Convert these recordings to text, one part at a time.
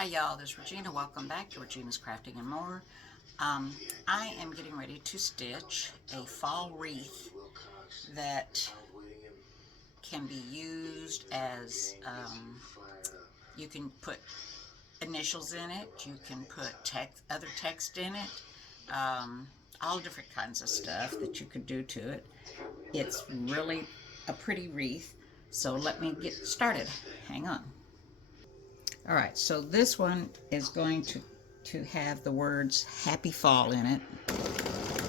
Hi y'all, this is Regina. Welcome back to Regina's Crafting and More. I am getting ready to stitch a fall wreath that can be used as, you can put initials in it, you can put other text in it, all different kinds of stuff that you could do to it. It's really a pretty wreath, so let me get started. Hang on. All right, so this one is going to have the words Happy Fall in it.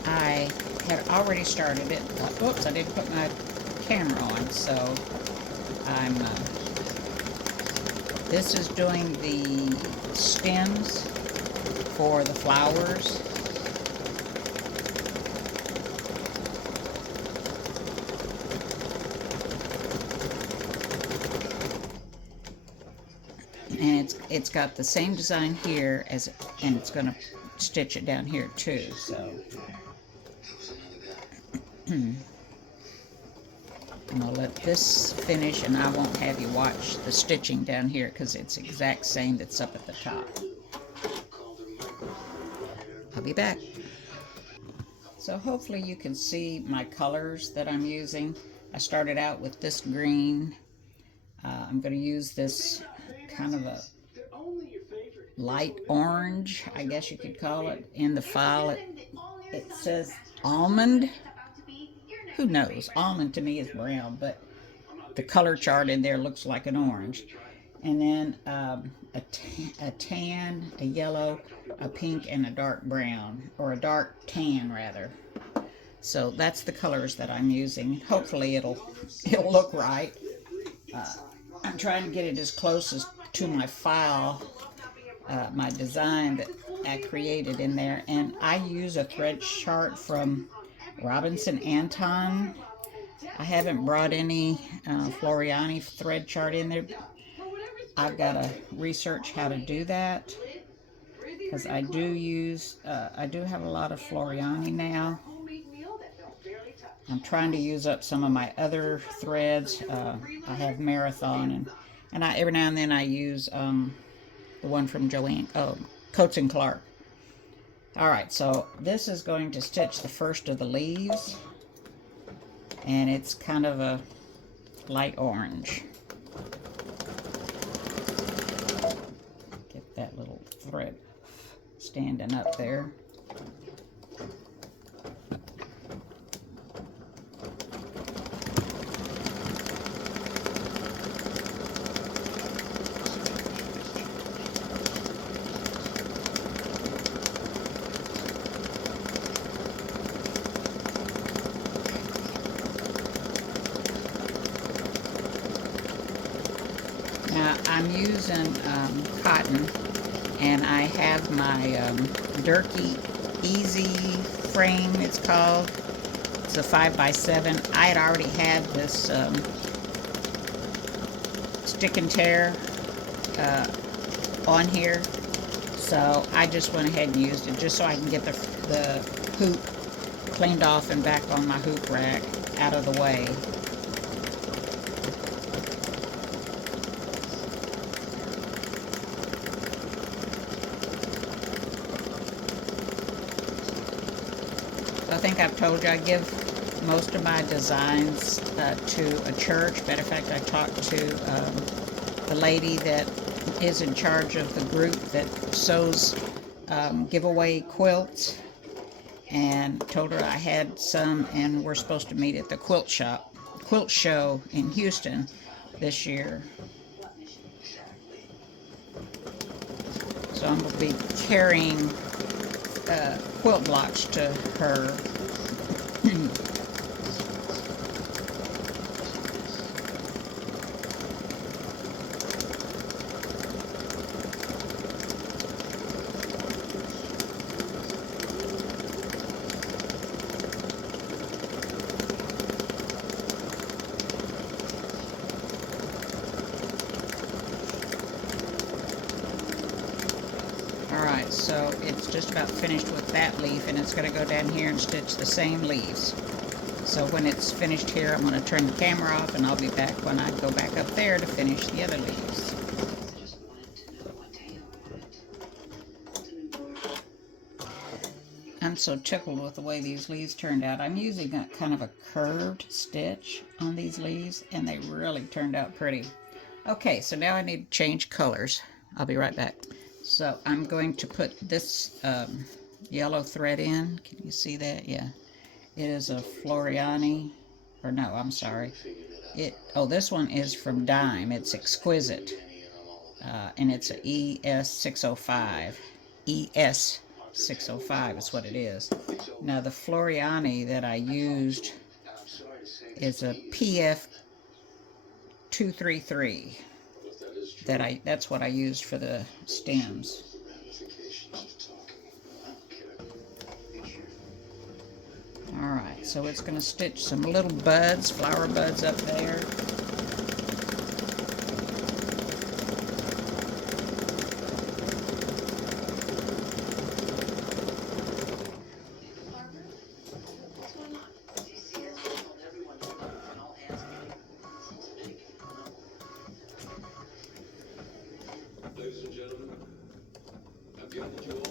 I had already started it. Oops, I didn't put my camera on, so I'm, this is doing the stems for the flowers. And it's got the same design here as, and it's going to stitch it down here too, so. I'm going to let this finish, and I won't have you watch the stitching down here because it's the exact same that's up at the top. I'll be back. So hopefully you can see my colors that I'm using. I started out with this green. I'm going to use this kind of a light orange, I guess you could call it. In the file it says almond. Who knows? Almond to me is brown, but the color chart in there looks like an orange. And then a tan, a yellow, a pink, and a dark brown, or a dark tan rather. So that's the colors that I'm using. Hopefully it'll look right. I'm trying to get it as close as to my file, my design that I created in there. And I use a thread chart from Robinson Anton. I haven't brought any Floriani thread chart in there. I've got to research how to do that because I do use, I do have a lot of Floriani now. I'm trying to use up some of my other threads. I have Marathon, and I every now and then I use the one from Joanne, Coates and Clark. All right, so this is going to stitch the first of the leaves, and it's kind of a light orange. Get that little thread standing up there. Now I'm using cotton, and I have my Durkee Easy frame, it's called. It's a 5x7. I had already had this stick and tear on here, so I just went ahead and used it just so I can get the hoop cleaned off and back on my hoop rack out of the way. I think I've told you I give most of my designs to a church. Matter of fact, I talked to the lady that is in charge of the group that sews giveaway quilts, and told her I had some, and we're supposed to meet at the quilt show in Houston this year. So I'm going to be carrying quilt blocks to her. Alright, so it's just about finished with that leaf, and it's going to go down here and stitch the same leaves. So when it's finished here, I'm going to turn the camera off, and I'll be back when I go back up there to finish the other leaves. I'm so tickled with the way these leaves turned out. I'm using a kind of a curved stitch on these leaves, and they really turned out pretty. Okay, so now I need to change colors. I'll be right back. So I'm going to put this yellow thread in. Can you see that? Yeah. It is a Floriani, or no, I'm sorry. This one is from Dime. It's Exquisite, and it's a ES605. ES605 is what it is. Now the Floriani that I used is a PF233. That's what I used for the stems. Alright, so it's going to stitch some little buds, flower buds up there. Ladies and gentlemen, I've gathered you all.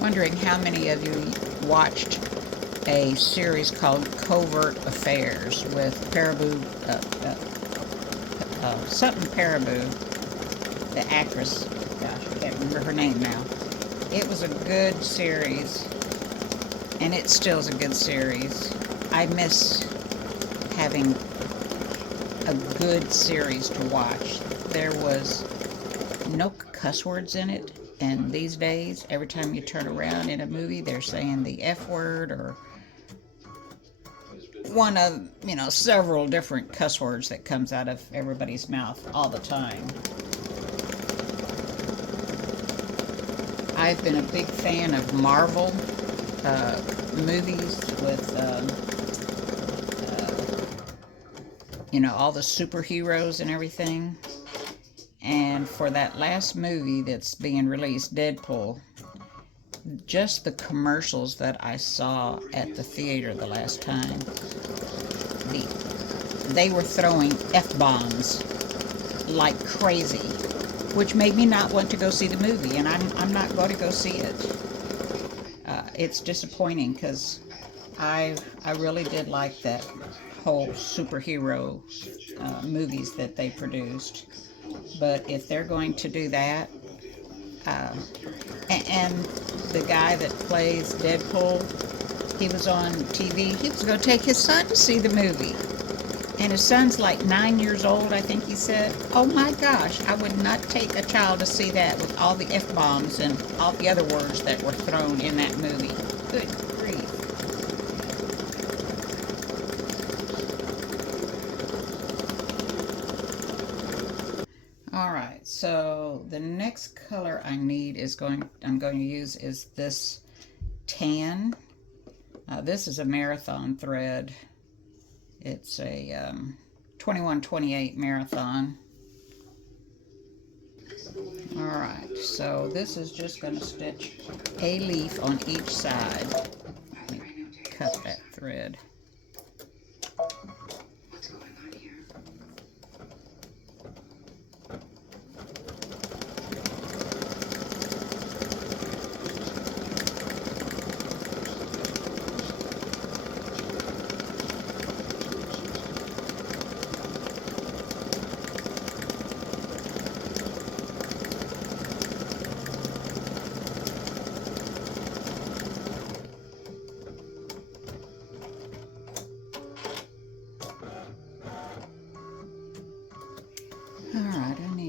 Wondering how many of you watched a series called Covert Affairs with something Paraboo, the actress. Gosh, I can't remember her name now. It was a good series, and it still is a good series. I miss having a good series to watch. There was no cuss words in it, and these days, every time you turn around in a movie, they're saying the F word or one of, several different cuss words that comes out of everybody's mouth all the time. I've been a big fan of Marvel movies with all the superheroes and everything. And for that last movie that's being released, Deadpool, just the commercials that I saw at the theater the last time, they were throwing F-bombs like crazy, which made me not want to go see the movie, and I'm not going to go see it. It's disappointing because I really did like that whole superhero movies that they produced. But if they're going to do that, and the guy that plays Deadpool, he was on TV, he was going to take his son to see the movie. And his son's like 9 years old, I think he said. Oh my gosh, I would not take a child to see that with all the F-bombs and all the other words that were thrown in that movie. Good grief. Alright, so the next color I need I'm going to use is this tan. This is a marathon thread. It's a 2128 marathon. Alright, so this is just going to stitch a leaf on each side. Let me cut that thread.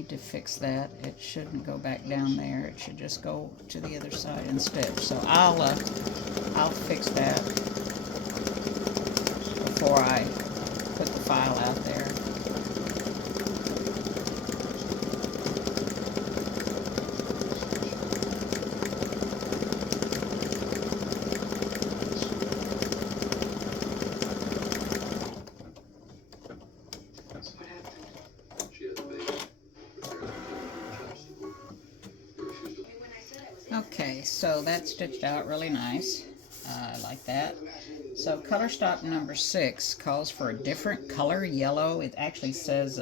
To fix that, it shouldn't go back down there. It should just go to the other side instead. So I'll fix that before I put the file out there. Okay, so that's stitched out really nice. I like that. So color stop number 6 calls for a different color, yellow. It actually says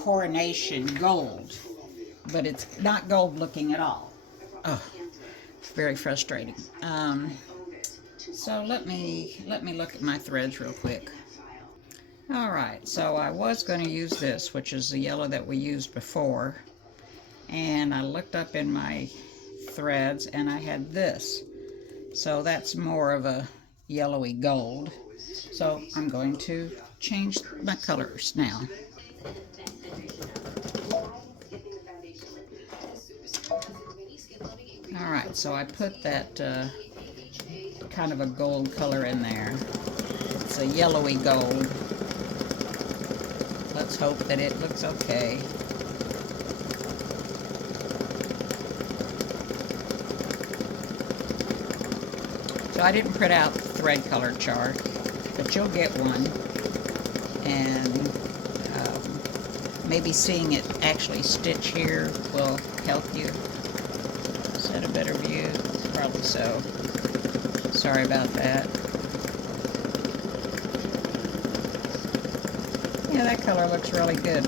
coronation gold, but it's not gold looking at all. Oh, it's very frustrating. So let me look at my threads real quick. All right, so I was going to use this, which is the yellow that we used before, and I looked up in my threads and I had this. So that's more of a yellowy gold. So I'm going to change my colors now. All right, so I put that kind of a gold color in there. It's a yellowy gold. Let's hope that it looks okay. So I didn't print out the thread color chart, but you'll get one, and maybe seeing it actually stitch here will help you. Is that a better view? Probably so. Sorry about that. Yeah, that color looks really good.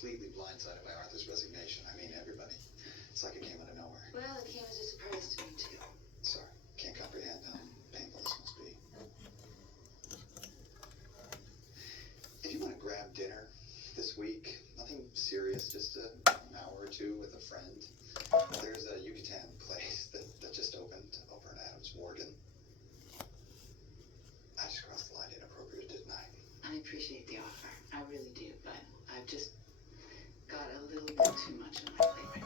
Completely blindsided by Arthur's resignation. I mean, everybody. It's like it came out of nowhere. Well, it came as a surprise to me, too. Sorry, can't comprehend how painful this must be. If you want to grab dinner this week, nothing serious, just an hour or two with a friend, there's a Yucatan place that just opened over in Adams Morgan. I just crossed the line inappropriate, didn't I? I appreciate the offer. I really do, but I've just got a little bit too much on my plate right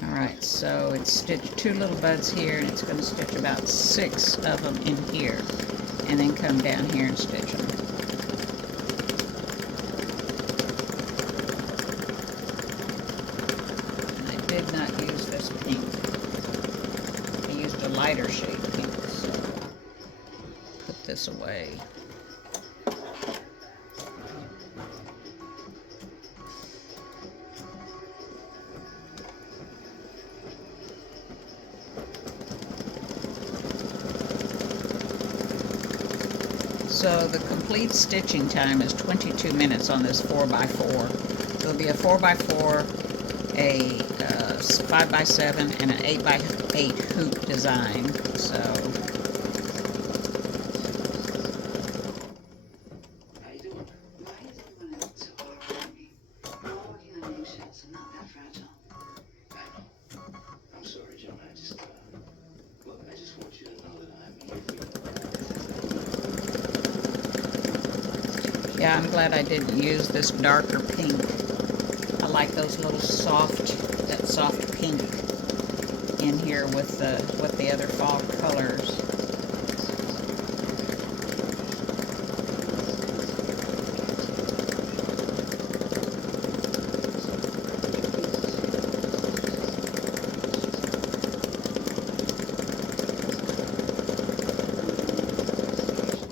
now. Alright, so it's stitched 2 little buds here, and it's going to stitch about 6 of them in here, and then come down here and stitch them. And I did not use this pink. I used a lighter shade pink, so put this away. So the complete stitching time is 22 minutes on this 4x4. There'll be a 4x4, a 5x7, and an 8x8 hoop design. So How you doing? Why is everyone so hard on me? We're all walking on eggshells. I'm not that fragile. I know. I'm sorry, John. I just want you to know that I'm here for you. yeah, I'm glad I didn't use this darker pink. I like those little that soft pink in here with the other fall colors.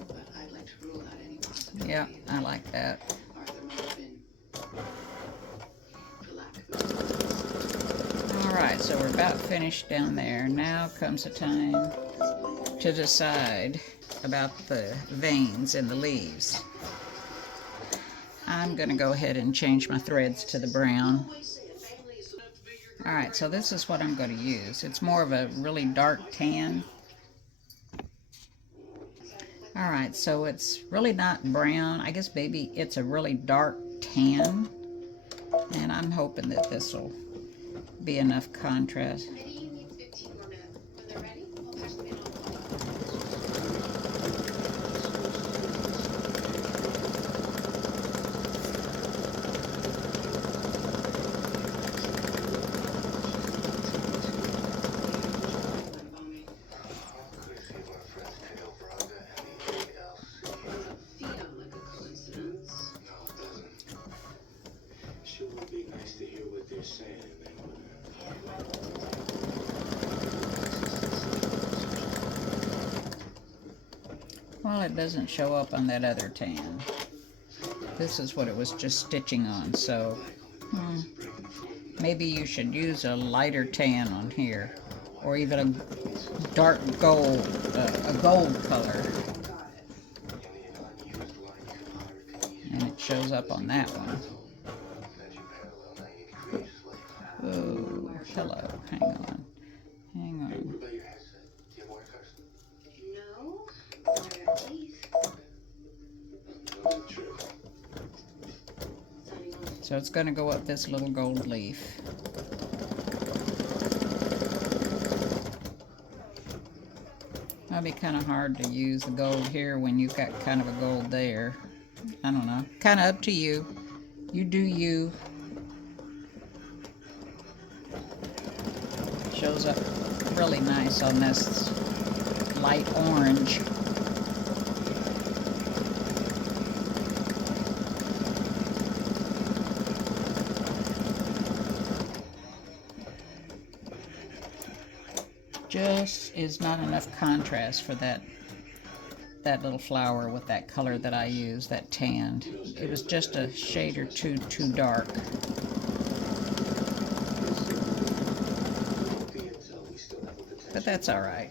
But I'd like to rule out any possibility. Yeah, I like that. Arthur might have been, for lack of better words. Alright, so we're about finished down there. Now comes the time to decide about the veins in the leaves. I'm going to go ahead and change my threads to the brown. Alright, so this is what I'm going to use. It's more of a really dark tan. All right, so it's really not brown. I guess maybe it's a really dark tan. And I'm hoping that this will be enough contrast. Committee needs 15 more minutes. When they're ready, I'll patch them in on call. Well, it doesn't show up on that other tan. This is what it was just stitching on, so maybe you should use a lighter tan on here, or even a dark gold, a gold color. And it shows up on that one. Oh, hello. Hang on. Hang on. No, but I got teeth. So it's going to go up this little gold leaf. That'll be kind of hard to use the gold here when you've got kind of a gold there. I don't know. Kind of up to you. You do you. Shows up really nice on this light orange. Just is not enough contrast for that little flower with that color that I used, that tanned. It was just a shade or two too dark. But that's all right.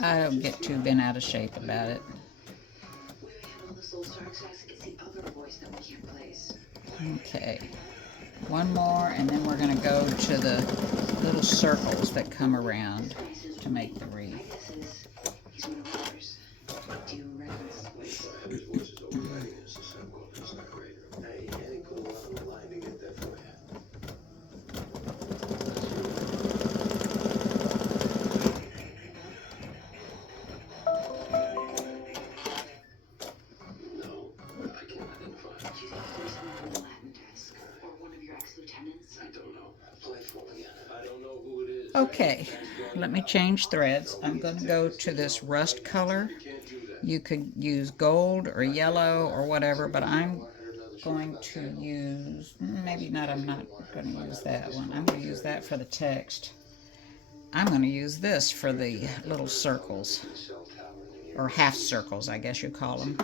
I don't get too bent out of shape about it. Okay. One more, and then we're going to go to the little circles that come around to make the wreath. Okay, let me change threads. I'm going to go to this rust color. You could use gold or yellow or whatever, but I'm going to use, maybe not, I'm not going to use that one. I'm going to use that for the text. I'm going to use this for the little circles, or half circles, I guess you call them.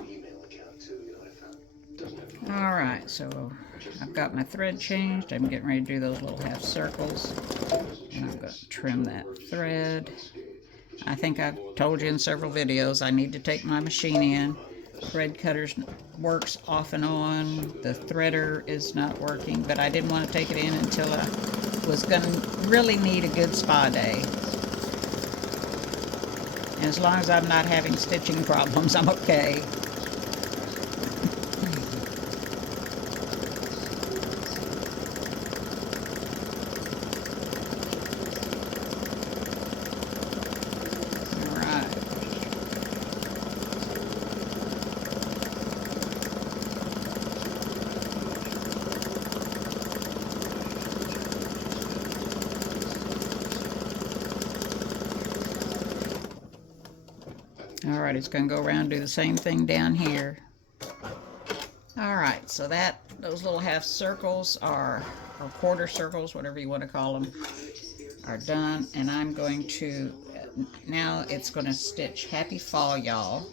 Alright, so I've got my thread changed. I'm getting ready to do those little half circles. And I'm going to trim that thread. I think I've told you in several videos I need to take my machine in. Thread cutters works off and on. The threader is not working, but I didn't want to take it in until I was going to really need a good spa day. And as long as I'm not having stitching problems, I'm okay. Alright, it's going to go around and do the same thing down here. Alright, so those little half circles or quarter circles, whatever you want to call them, are done. And I'm going to, now it's going to stitch Happy Fall, y'all.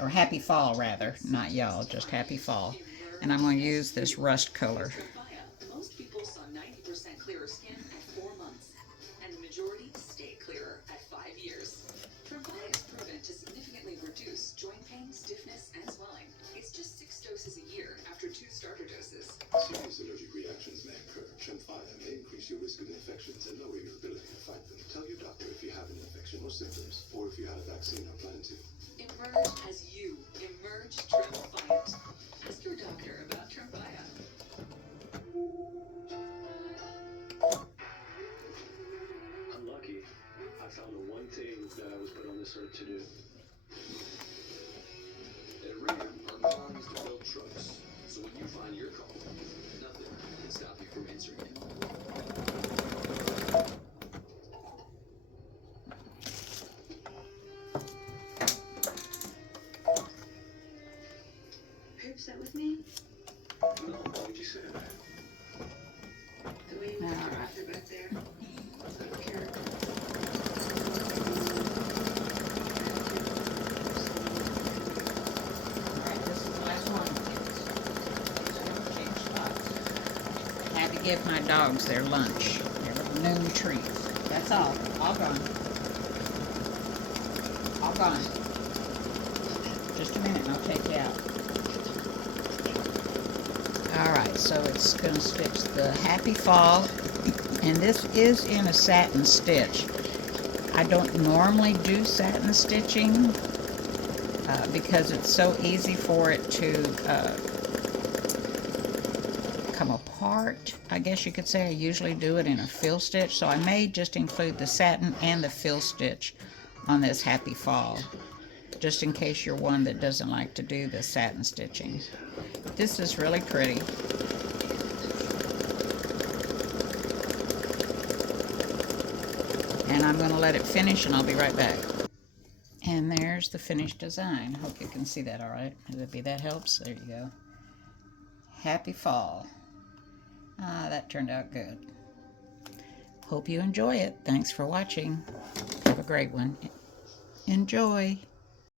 Or Happy Fall, rather. Not y'all, just Happy Fall. And I'm going to use this rust color. Most people saw 90% clearer skin at 4 months, and the majority stay clearer at 5 years. Tremfya is proven to significantly reduce joint pain, stiffness, and swelling. It's just 6 doses a year after 2 starter doses. Serious allergic reactions may occur. Tremfya may increase your risk of infections and lower your ability to fight them. Tell your doctor if you have an infection or symptoms, or if you had a vaccine or plan to. Emerge as you. Emerge Tremfiant. Ask your doctor about Tremfya. I'm lucky. I found the one thing that I was put on this earth to do. At Wreath, our calling is to build trucks. So when you find your calling, nothing can stop you from answering it. Are you upset with me? No, why would you say that? The way you left your author back there? I don't care. Alright, this is the last one, kids. Change spots. I had to give my dogs their lunch. Their noon treat. That's all. All gone. All gone. Just a minute and I'll take you out. Alright, so it's going to stitch the Happy Fall. And this is in a satin stitch. I don't normally do satin stitching because it's so easy for it to come apart. I guess you could say I usually do it in a fill stitch, so I may just include the satin and the fill stitch on this Happy Fall, just in case you're one that doesn't like to do the satin stitching. This is really pretty. And I'm going to let it finish and I'll be right back. And there's the finished design. Hope you can see that all right. Maybe that helps. There you go. Happy Fall. That turned out good. Hope you enjoy it. Thanks for watching. Have a great one. Enjoy.